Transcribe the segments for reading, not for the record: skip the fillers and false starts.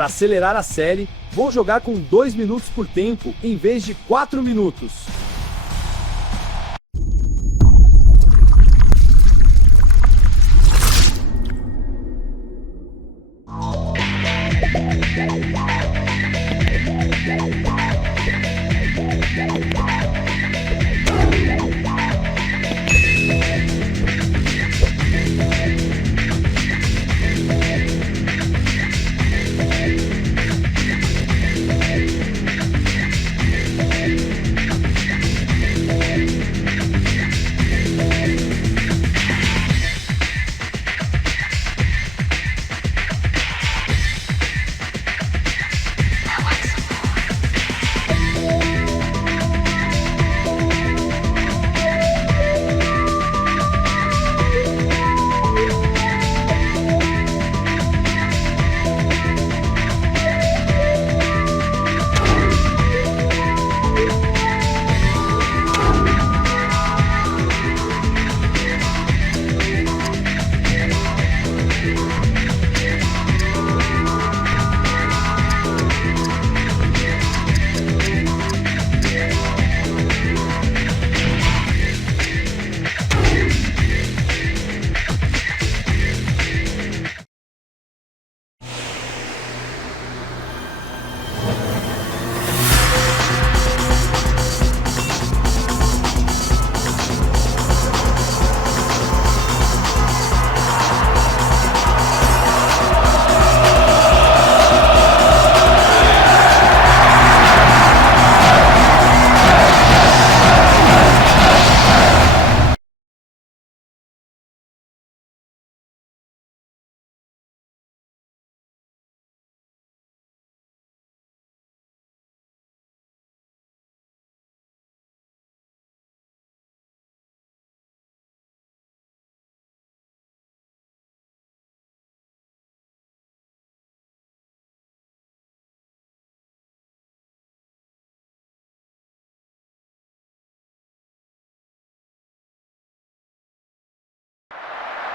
Para acelerar a série, vou jogar com 2 minutos por tempo, em vez de 4 minutos.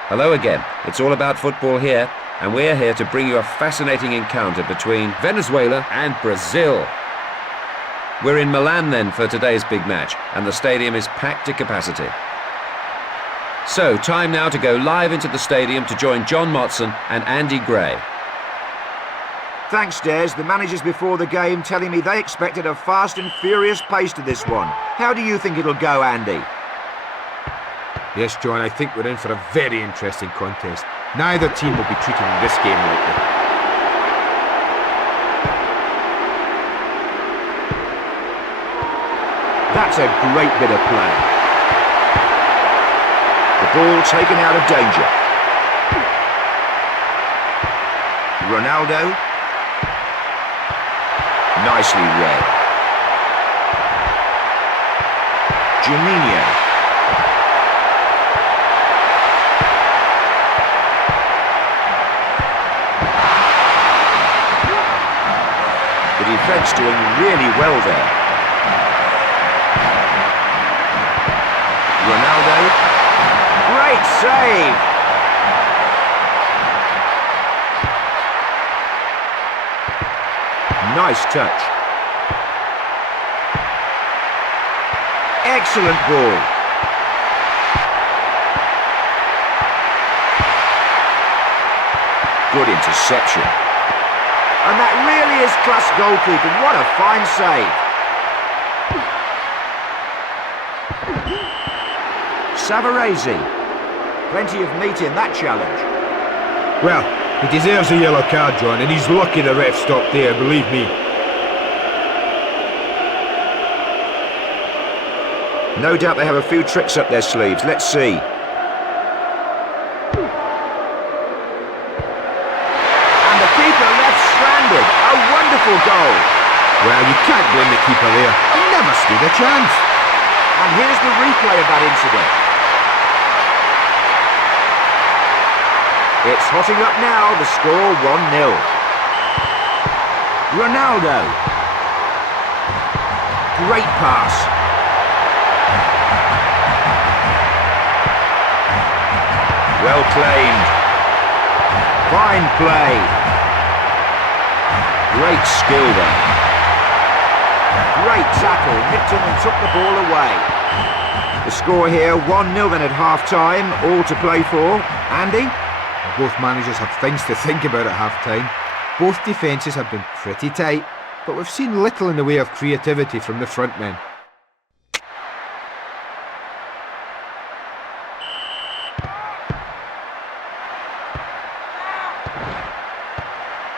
Hello again, it's all about football here, and we're here to bring you a fascinating encounter between Venezuela and Brazil. We're in Milan then for today's big match, and the stadium is packed to capacity. So, time now to go live into the stadium to join John Motson and Andy Gray. Thanks, Des. The managers before the game telling me they expected a fast and furious pace to this one. How do you think it'll go, Andy? Yes, John, I think we're in for a very interesting contest. Neither team will be treating this game lightly. That's a great bit of play. The ball taken out of danger. Ronaldo. Nicely read. Juninho. The defence doing really well there. Ronaldo. Great save! Nice touch. Excellent ball. Good interception. And that really is class goalkeeping. What a fine save. Savarese. Plenty of meat in that challenge. Well, he deserves a yellow card, John, and he's lucky the ref stopped there, believe me. No doubt they have a few tricks up their sleeves. Let's see. A wonderful goal. Well, you can't blame the keeper there. He never stood a chance. And here's the replay of that incident. It's hotting up now, the score 1-0. Ronaldo. Great pass. Well claimed. Fine play. Great skill there. Great tackle, nipped in and took the ball away. The score here, 1-0 then at half-time, all to play for. Andy? Both managers have things to think about at half-time. Both defences have been pretty tight, but we've seen little in the way of creativity from the front men.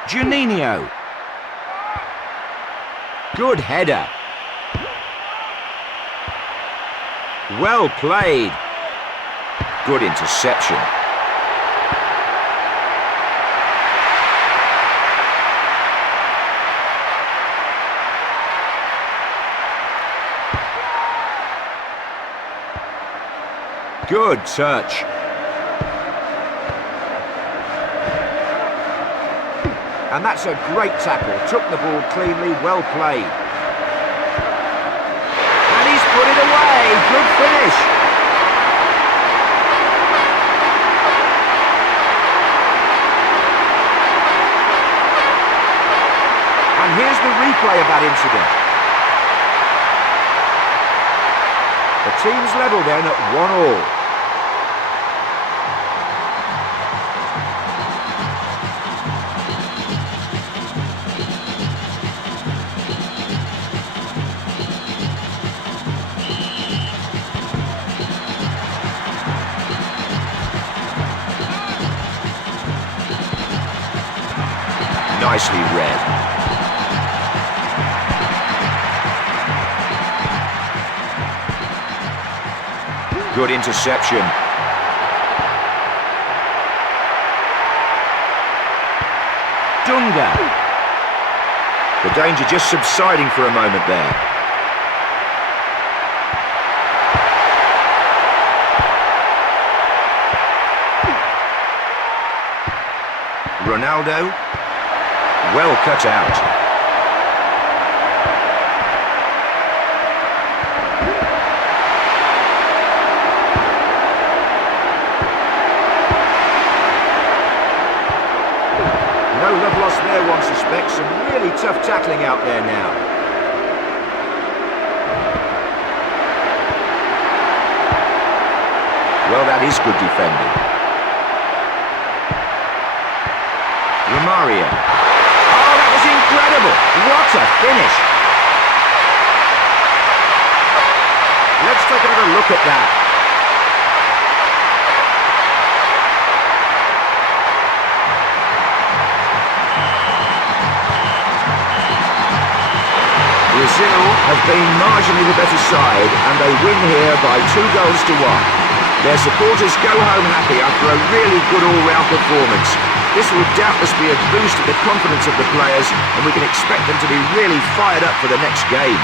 Juninho. Good header. Well played. Good interception. Good touch. And that's a great tackle. Took the ball cleanly, well played. And he's put it away. Good finish. And here's the replay of that incident. The team's level then at 1-1. Nicely read. Good interception. Dunga. The danger just subsiding for a moment there. Ronaldo. Well cut out. No love lost there, one suspects. Some really tough tackling out there now. Well, that is good defending. Romario. Incredible! What a finish! Let's take another look at that. Brazil have been marginally the better side and they win here by 2-1. Their supporters go home happy after a really good all-round performance. This will doubtless be a boost to the confidence of the players and we can expect them to be really fired up for the next game.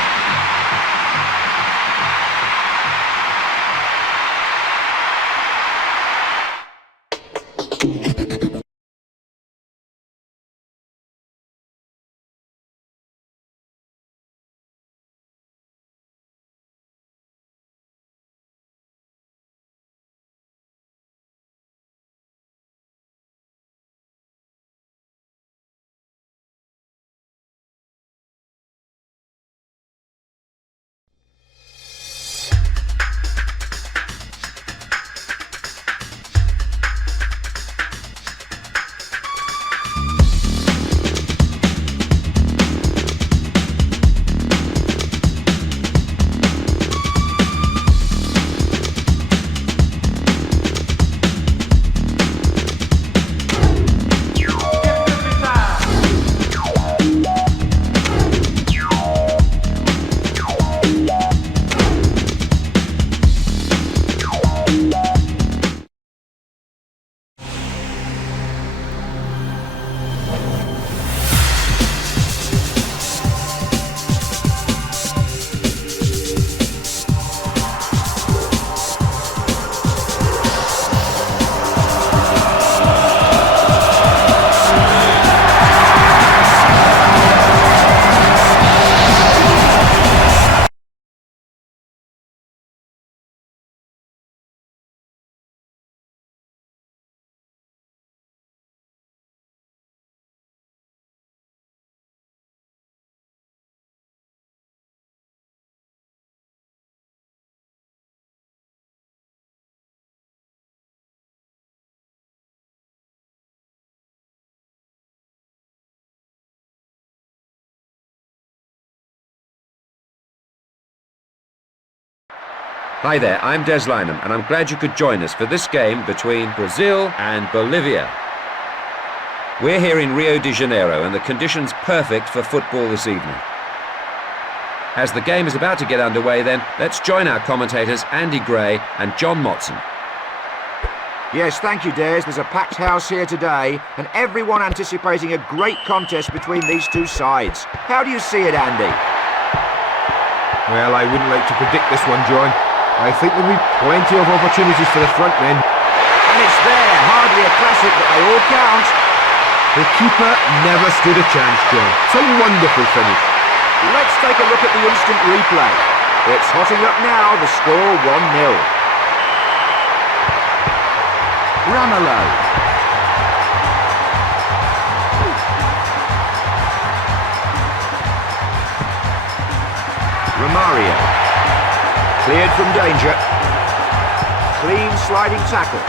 Hi there, I'm Des Lynam, and I'm glad you could join us for this game between Brazil and Bolivia. We're here in Rio de Janeiro, and the conditions perfect for football this evening. As the game is about to get underway then, let's join our commentators Andy Gray and John Motson. Yes, thank you, Des. There's a packed house here today, and everyone anticipating a great contest between these two sides. How do you see it, Andy? Well, I wouldn't like to predict this one, John. I think there'll be plenty of opportunities for the front men. And it's there, hardly a classic, but they all count. The keeper never stood a chance, John. It's a wonderful finish. Let's take a look at the instant replay. It's hotting up now, the score 1-0. Ramalho. Romario. Cleared from danger. Clean sliding tackle.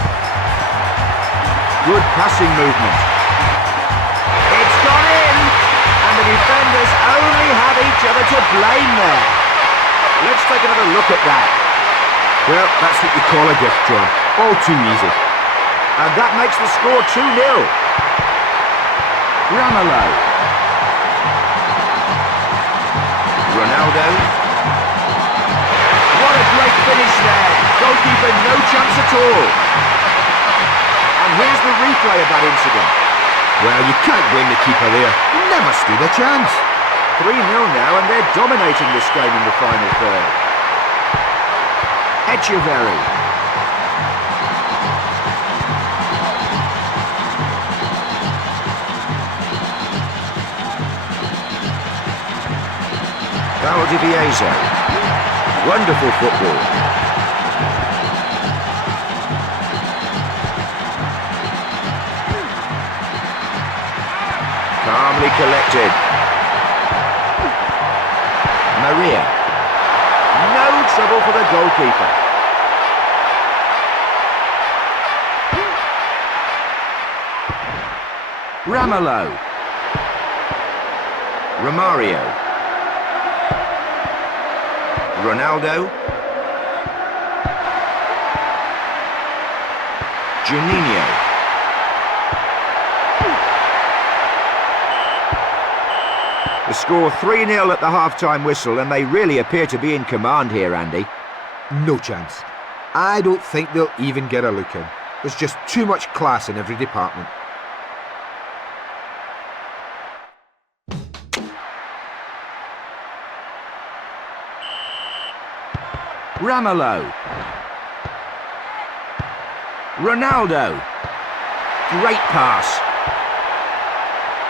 Good passing movement. It's gone in! And the defenders only have each other to blame there. Let's take another look at that. Well, that's what you call a gift, John. All too easy. And that makes the score 2-0. Ramalho. Ronaldo. What a great finish there. Goalkeeper no chance at all. And here's the replay of that incident. Well, you can't blame the keeper there. He never stood a chance. 3-0 now, and they're dominating this game in the final third. Echeverry. Valdivieso. Wonderful football. Calmly collected. Maria. No trouble for the goalkeeper. Ramalho. Romario. Ronaldo. Juninho. The score 3-0 at the half-time whistle, and they really appear to be in command here, Andy. No chance. I don't think they'll even get a look in. There's just too much class in every department. Ramalho. Ronaldo. Great pass.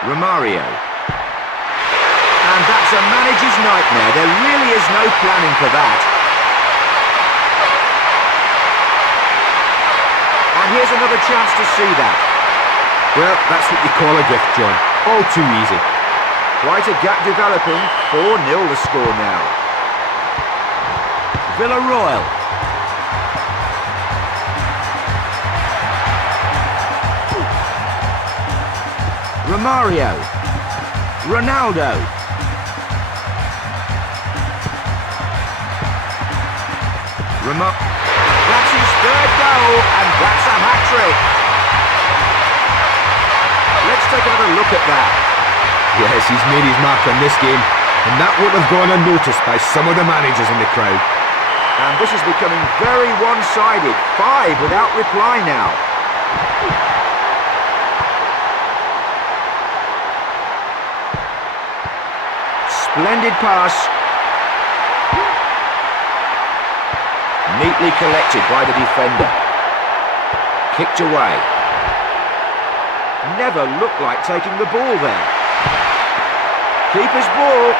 Romario. And that's a manager's nightmare. There really is no planning for that. And here's another chance to see that. Well, that's what you call a gift, John. All too easy. Quite a gap developing. 4-0 the score now. Villarroel. Romario. Ronaldo. That's his third goal, and that's a hat-trick. Let's take another look at that. Yes, he's made his mark on this game, and that won't have gone unnoticed by some of the managers in the crowd. And this is becoming very one-sided. 5 without reply now. Splendid pass. Neatly collected by the defender. Kicked away. Never looked like taking the ball there. Keeper's ball.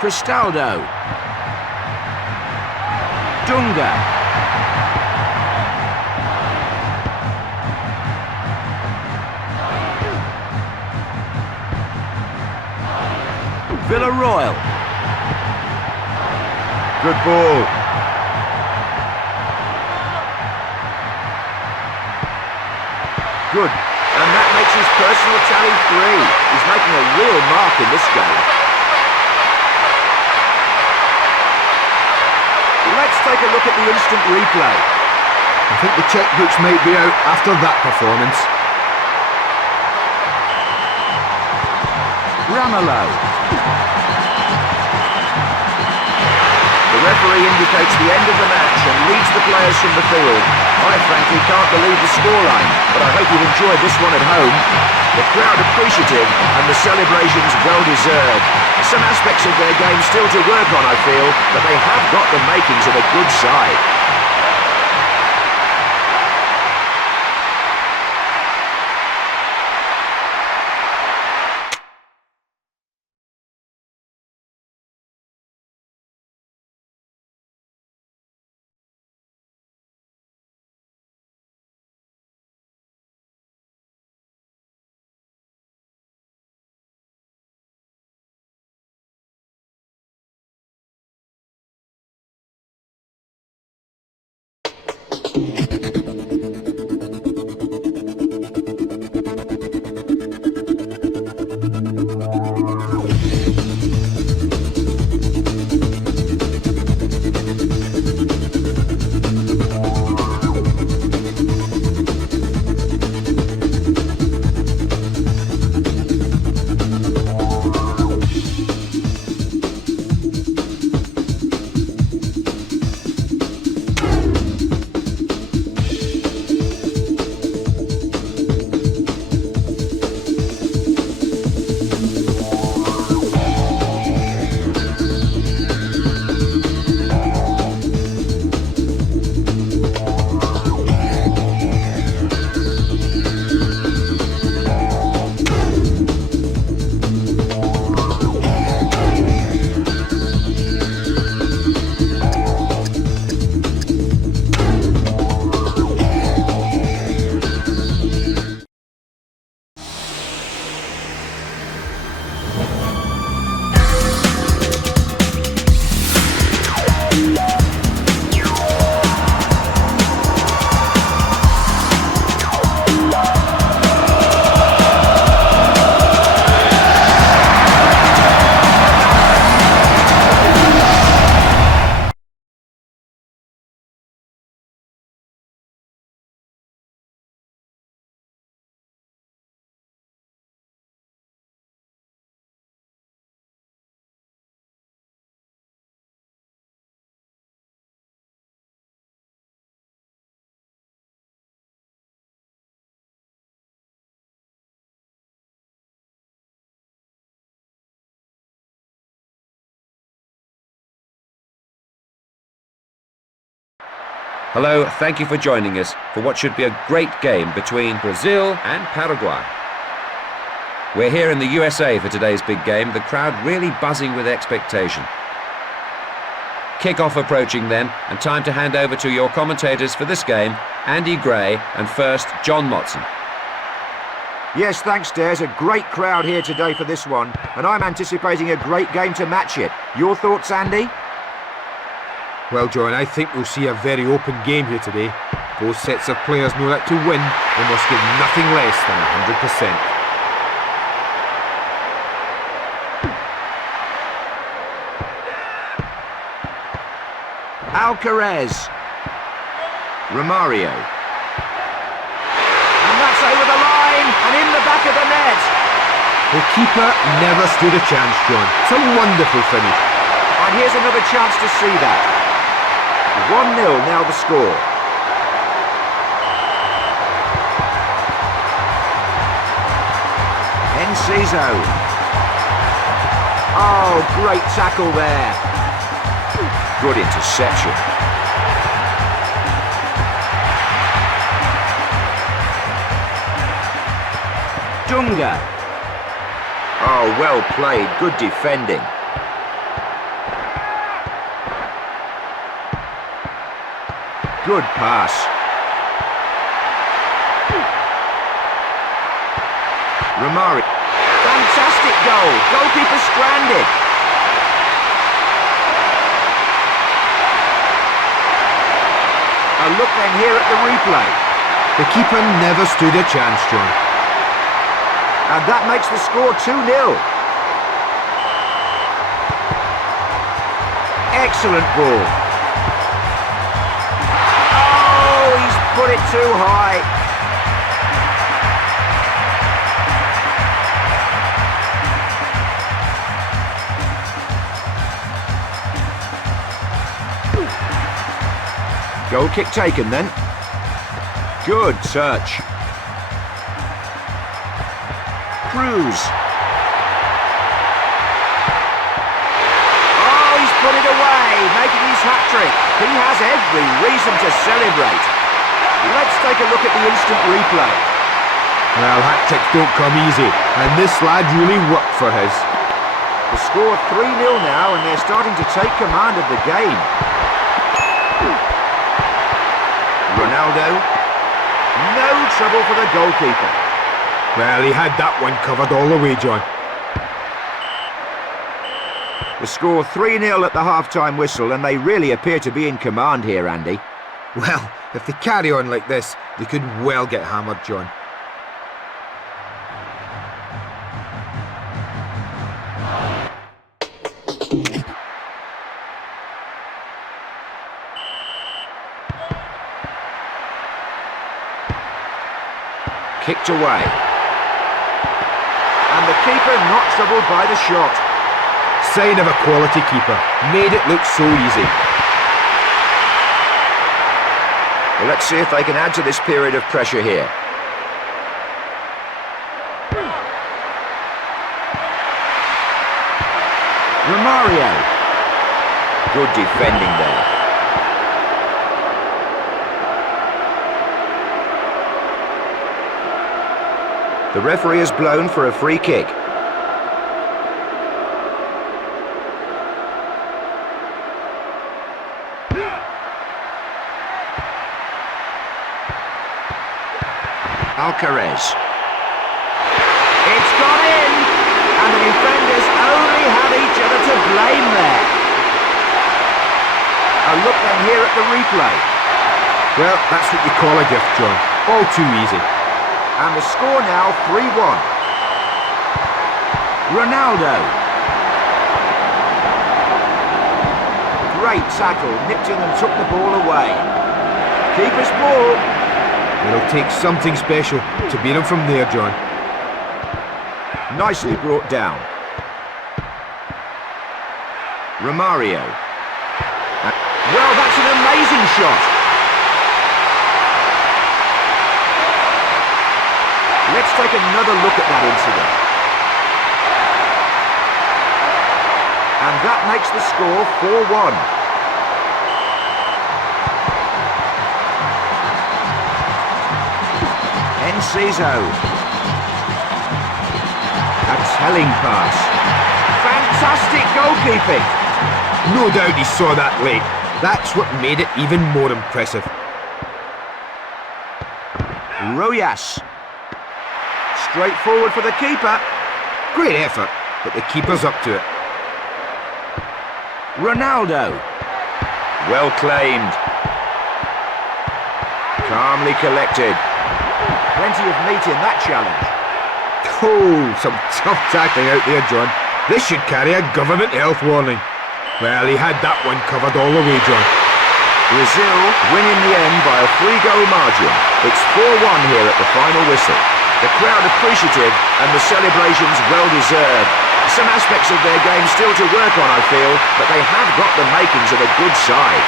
Cristaldo. Dunga. Villarroel. Good ball. Good. And that makes his personal tally 3. He's making a real mark in this game. Let's take a look at the instant replay. I think the checkbooks might be out after that performance. Ramelow. The referee indicates the end of the match and leads the players from the field. I frankly can't believe the scoreline, but I hope you've enjoyed this one at home. The crowd appreciative and the celebrations well deserved. Some aspects of their game still to work on, I feel, but they have got the makings of a good side. Hello, thank you for joining us for what should be a great game between Brazil and Paraguay. We're here in the USA for today's big game, the crowd really buzzing with expectation. Kick-off approaching then, and time to hand over to your commentators for this game, Andy Gray and first John Motson. Yes, thanks, Des. A great crowd here today for this one, and I'm anticipating a great game to match it. Your thoughts, Andy? Well, John, I think we'll see a very open game here today. Both sets of players know that to win, they must give nothing less than 100%. Alcaraz. Romario. And that's over the line, and in the back of the net. The keeper never stood a chance, John. It's a wonderful finish. And here's another chance to see that. 1-0 now the score. Enciso. Oh, great tackle there. Good interception. Dunga. Oh, well played. Good defending. Good pass. Romario. Fantastic goal. Goalkeeper stranded. A look then here at the replay. The keeper never stood a chance, John. And that makes the score 2-0. Excellent ball. Oh, he's put it too high. Goal kick taken then. Good touch. Cruz. Oh, he's put it away, making his hat-trick. He has every reason to celebrate. Let's take a look at the instant replay. Well, hat-tricks don't come easy, and this lad really worked for his. The score 3-0 now, and they're starting to take command of the game. Ronaldo. No trouble for the goalkeeper. Well, he had that one covered all the way, John. The score 3-0 at the half-time whistle, and they really appear to be in command here, Andy. Well, if they carry on like this, they could well get hammered, John. Kicked away. And the keeper not troubled by the shot. Sign of a quality keeper. Made it look so easy. Well, let's see if they can add to this period of pressure here. Romario. Good defending there. The referee has blown for a free kick. Alcaraz. It's gone in! And the defenders only have each other to blame there. A look then here at the replay. Well, that's what you call a gift, John. All too easy. And the score now 3-1. Ronaldo. Great tackle, nipped in and took the ball away. Keeper's ball. It'll take something special to beat him from there, John. Nicely brought down. Romario. Well, that's an amazing shot. Let's take another look at that incident. And that makes the score 4-1. Enciso. A telling pass. Fantastic goalkeeping. No doubt he saw that late. That's what made it even more impressive. Rojas. Straight forward for the keeper. Great effort, but the keeper's up to it. Ronaldo. Well claimed. Calmly collected. Plenty of meat in that challenge. Oh, some tough tackling out there, John. This should carry a government health warning. Well, he had that one covered all the way, John. Brazil win in the end by a 3-goal margin. It's 4-1 here at the final whistle. The crowd appreciative and the celebrations well deserved. Some aspects of their game still to work on, I feel, but they have got the makings of a good side.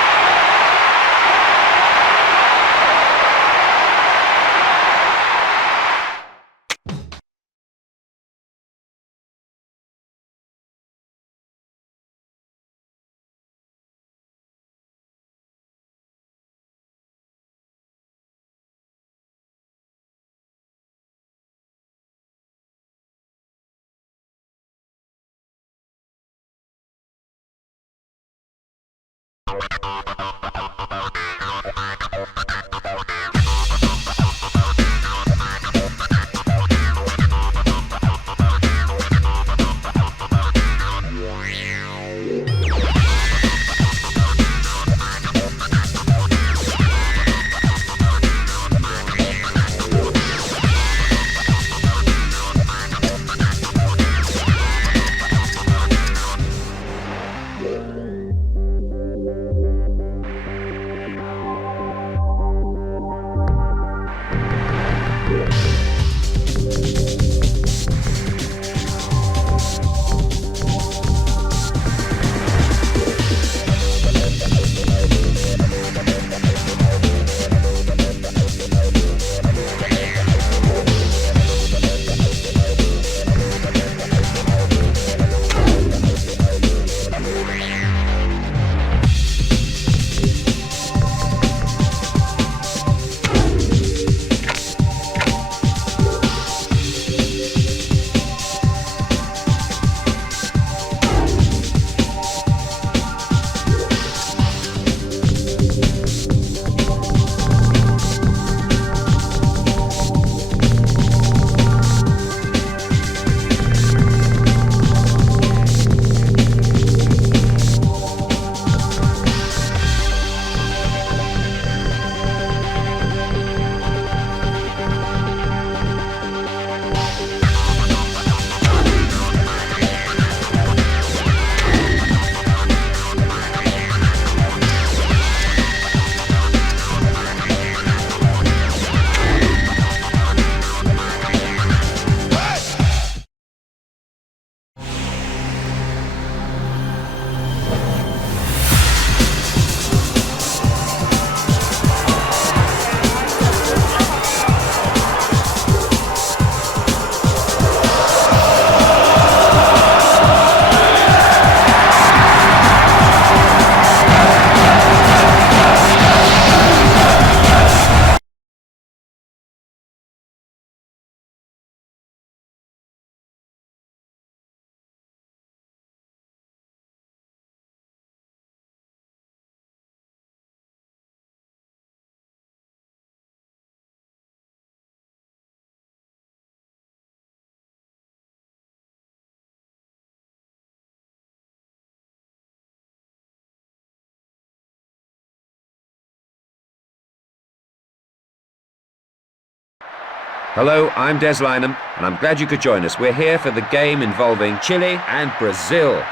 Hello, I'm Des Lynam, and I'm glad you could join us. We're here for the game involving Chile and Brazil.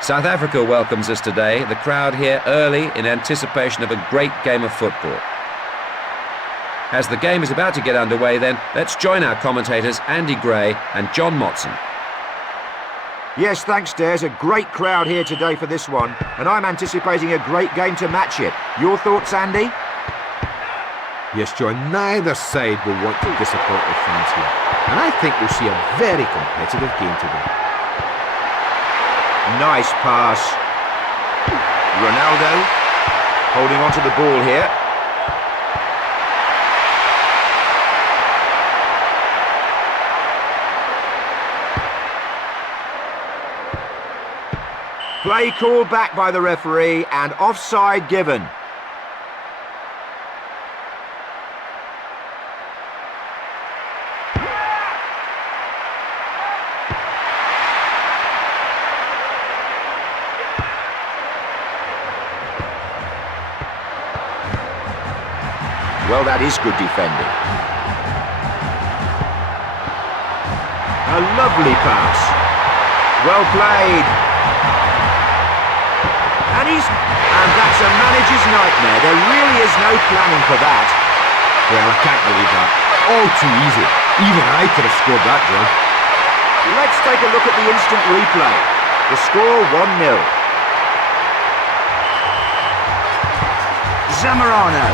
South Africa welcomes us today, the crowd here early in anticipation of a great game of football. As the game is about to get underway then, let's join our commentators Andy Gray and John Motson. Yes, thanks, Des. A great crowd here today for this one, and I'm anticipating a great game to match it. Your thoughts, Andy? Yes, John, neither side will want to disappoint their fans here, and I think we'll see a very competitive game today. Nice pass. Ronaldo holding on to the ball here. Play called back by the referee and offside given. Well, that is good defending. A lovely pass. Well played. And that's a manager's nightmare. There really is no planning for that. Well, I can't believe that. All too easy. Even I could have scored that, John. Let's take a look at the instant replay. The score 1-0. Zamorano.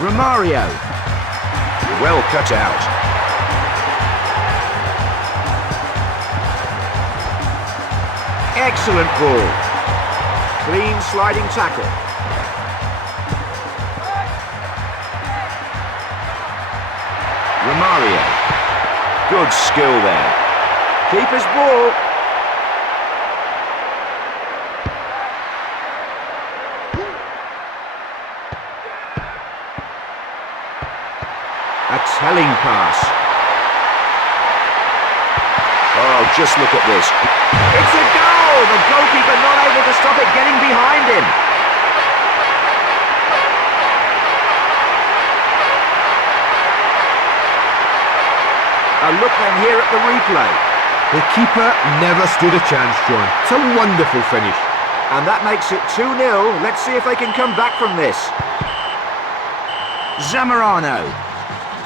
Romario. Well cut out. Excellent ball. Clean sliding tackle. Romario. Good skill there. Keeper's ball. A telling pass. Oh, just look at this. It's a goal! The goalkeeper not able to stop it getting behind him. A look then here at the replay. The keeper never stood a chance, John. It's a wonderful finish. And that makes it 2-0. Let's see if they can come back from this. Zamorano.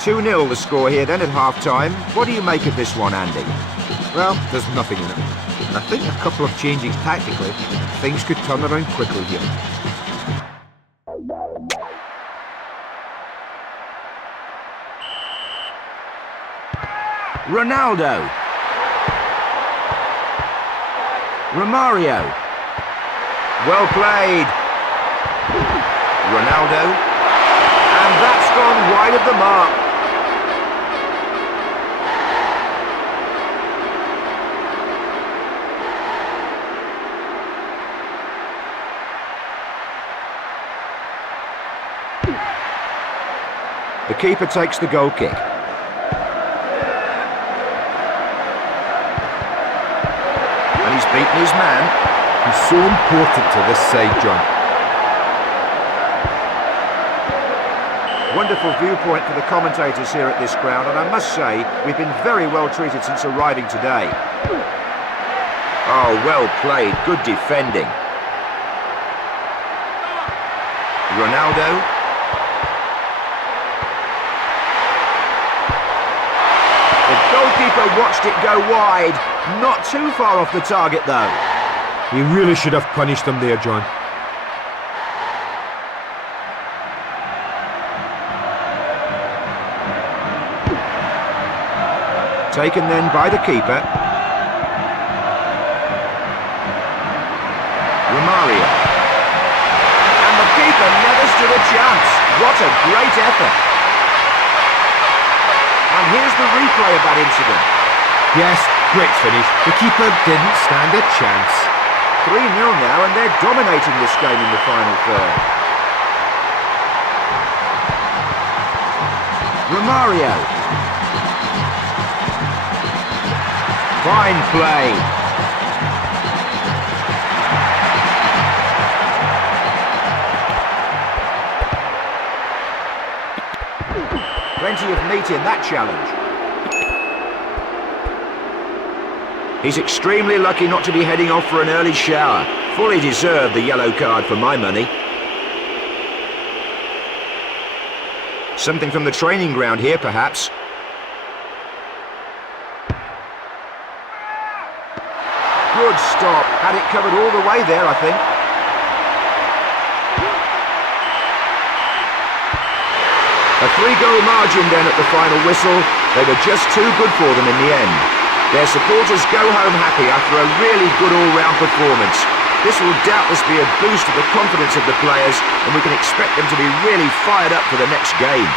2-0 the score here then at half-time. What do you make of this one, Andy? Well, there's nothing in it. And I think a couple of changes tactically, things could turn around quickly here. Ronaldo. Romario. Well played. Ronaldo. And that's gone wide of the mark. The keeper takes the goal kick. And he's beaten his man. He's so important to this side, John. Wonderful viewpoint for the commentators here at this ground, and I must say, we've been very well treated since arriving today. Oh, well played, good defending. Ronaldo. The goalkeeper watched it go wide. Not too far off the target, though. He really should have punished him there, John. Taken then by the keeper. Romario. And the keeper never stood a chance. What a great effort. And here's the replay of that incident. Yes, great finish. The keeper didn't stand a chance. 3-0 now, and they're dominating this game in the final third. Romario. Fine play. plenty of meat in that challenge. He's extremely lucky not to be heading off for an early shower. Fully deserved the yellow card for my money. Something from the training ground here, perhaps. Good stop. Had it covered all the way there, I think. A 3-goal margin then at the final whistle. They were just too good for them in the end. Their supporters go home happy after a really good all-round performance. This will doubtless be a boost to the confidence of the players, and we can expect them to be really fired up for the next game.